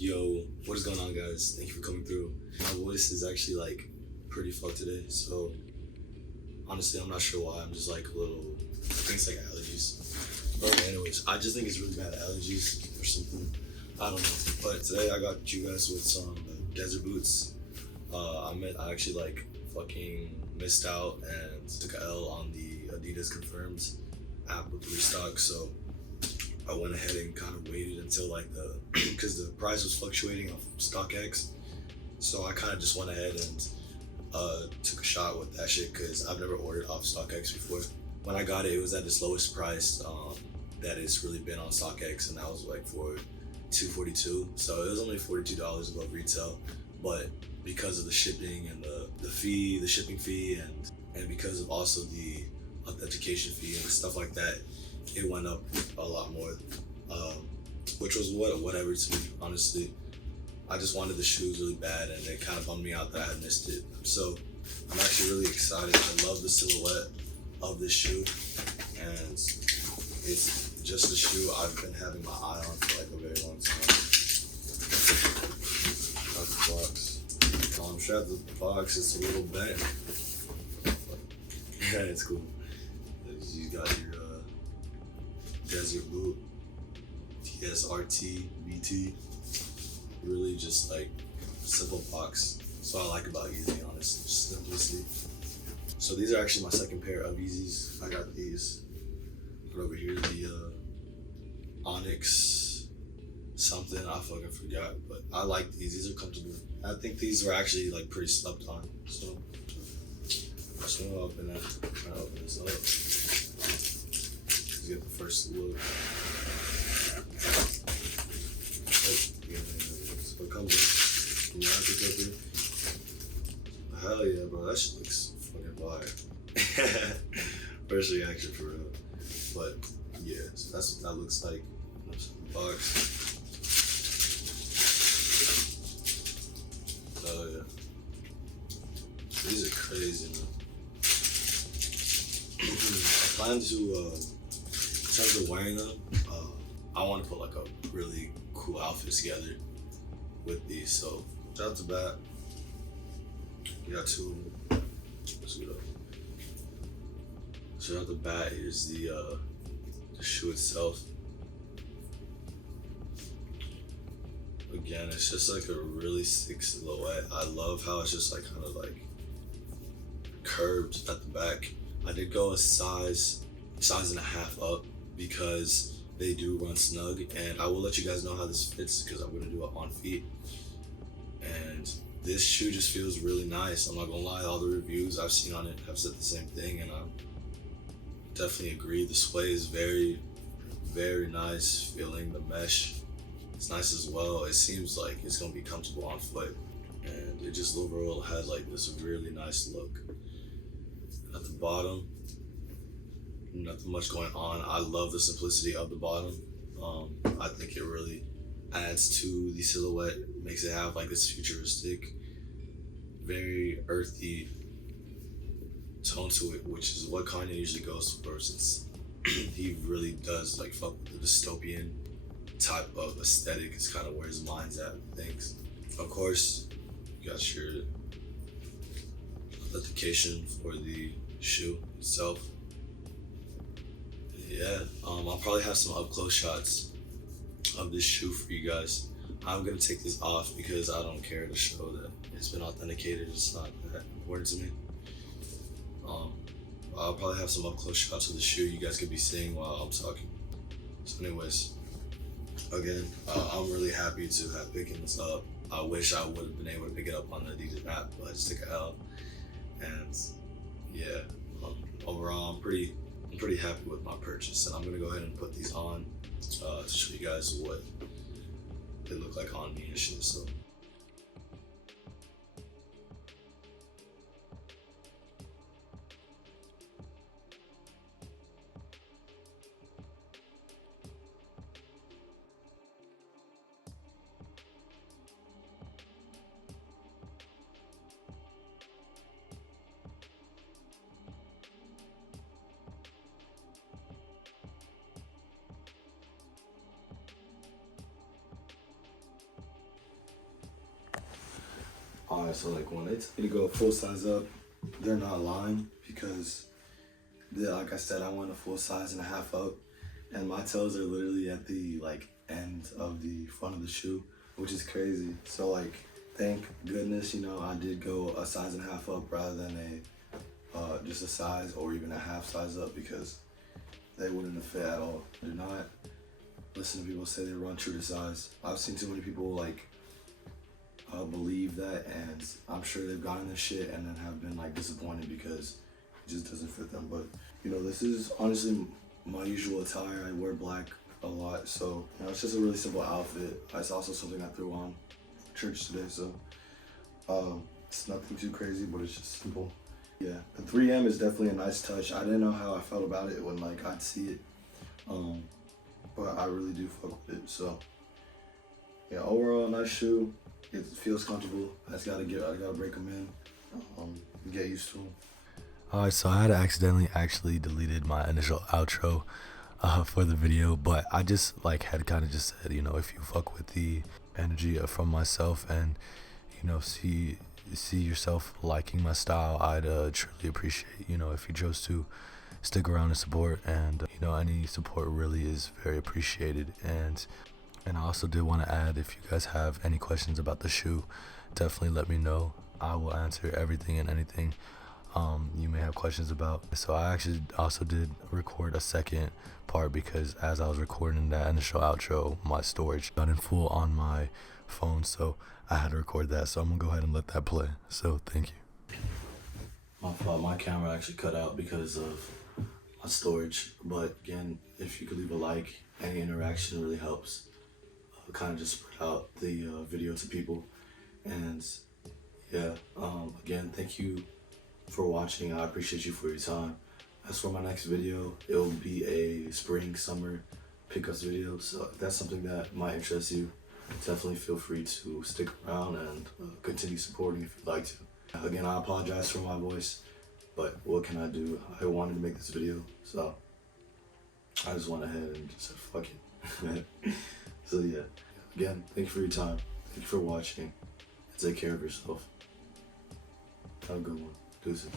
Yo, what is going on, guys? Thank you for coming through. My voice is actually like pretty fucked today, so honestly, I'm not sure why. I'm just like a little, I think it's like allergies. But anyways, I just think it's really bad allergies or something. I don't know. But today I got you guys with some desert boots. I actually like fucking missed out and took a L on the Adidas Confirmed app with the restock, so I went ahead and kind of waited until like because the price was fluctuating off StockX. So I kind of just went ahead and took a shot with that shit because I've never ordered off StockX before. When I got it, it was at its lowest price that it's really been on StockX, and that was like for $242. So it was only $42 above retail, but because of the shipping and the shipping fee, and because of also the authentication fee and stuff like that, it went up a lot more, which was whatever to me, honestly. I just wanted the shoes really bad, and it kind of bummed me out that I had missed it. So I'm actually really excited. I love the silhouette of this shoe, and it's just a shoe I've been having my eye on for like a very long time. Got the box. I'm sure the box is a little bent. Yeah, it's cool. You got your Desert Boot, Dsrt Boot. Really just like simple box. That's what I like about Yeezy, honestly, just simplicity. So these are actually my second pair of Yeezys. I got these. Put over here the Onyx something, I fucking forgot, but I like these. These are comfortable. I think these were actually like pretty slept on. So I'm just gonna open this up. Let's get the first look. So it comes in the hell yeah, bro, that shit looks fucking fire. First reaction for real. But yeah, so that's what that looks like. The box. Oh yeah. These are crazy, man. I plan to, in terms of wearing them, I want to put like a really cool outfit together with these. So, right off the bat, you got two of them. So right off the bat, here's the shoe itself. Again, it's just like a really sick silhouette. I love how it's just like kind of like curved at the back. I did go a size and a half up because they do run snug, and I will let you guys know how this fits because I'm gonna do it on feet. And this shoe just feels really nice. I'm not gonna lie, all the reviews I've seen on it have said the same thing, and I definitely agree. The suede is very, very nice feeling. The mesh is nice as well. It seems like it's gonna be comfortable on foot, and it just overall had like this really nice look. At the bottom, nothing much going on. I love the simplicity of the bottom. I think it really adds to the silhouette, makes it have like this futuristic, very earthy tone to it, which is what Kanye usually goes for, since he really does like fuck with the dystopian type of aesthetic. Is kind of where his mind's at with things. Of course, you got your authentication for the shoe itself. Yeah, I'll probably have some up close shots of this shoe for you guys. I'm gonna take this off because I don't care to show that it's been authenticated. It's not that important to me. I'll probably have some up close shots of the shoe you guys could be seeing while I'm talking. So anyways, again, I'm really happy to have picked this up. I wish I would have been able to pick it up on the Adidas app, but I just took an L. And yeah, overall, I'm pretty happy with my purchase, and I'm gonna go ahead and put these on to show you guys what they look like on me and shit. So. Alright, so like when they tell me to go full size up, they're not lying because, like I said, I went a full size and a half up, and my toes are literally at the like end of the front of the shoe, which is crazy. So like, thank goodness, you know, I did go a size and a half up rather than just a size or even a half size up, because they wouldn't have fit at all. Do not listen to people say they run true to size. I've seen too many people like believe that, and I'm sure they've gotten this shit and then have been like disappointed because it just doesn't fit them. But you know, this is honestly my usual attire. I wear black a lot, so you know, it's just a really simple outfit. It's also something I threw on for church today, so it's nothing too crazy, but it's just simple. Yeah, the 3M is definitely a nice touch. I didn't know how I felt about it when like I'd see it, but I really do fuck with it. So yeah, overall nice shoe. It feels comfortable. I gotta break them in, get used to them. Alright, so I had accidentally actually deleted my initial outro for the video, but I just like had kind of just said, you know, if you fuck with the energy from myself and you know see yourself liking my style, I'd truly appreciate, you know, if you chose to stick around and support. And you know, any support really is very appreciated. And I also did want to add, if you guys have any questions about the shoe, definitely let me know. I will answer everything and anything you may have questions about. So I actually also did record a second part because as I was recording that initial outro, my storage got in full on my phone, so I had to record that. So I'm gonna go ahead and let that play. So thank you. My fault, my camera actually cut out because of my storage. But again, if you could leave a like, any interaction really helps. Kind of just spread out the video to people. And yeah, again, thank you for watching. I appreciate you for your time. As for my next video, it will be a spring summer pickups video, so if that's something that might interest you, definitely feel free to stick around and continue supporting if you'd like to. Again, I apologize for my voice, but what can I do? I wanted to make this video, so I just went ahead and just said fuck it. So yeah, again, thank you for your time. Thank you for watching. Take care of yourself. Have a good one. Deuces.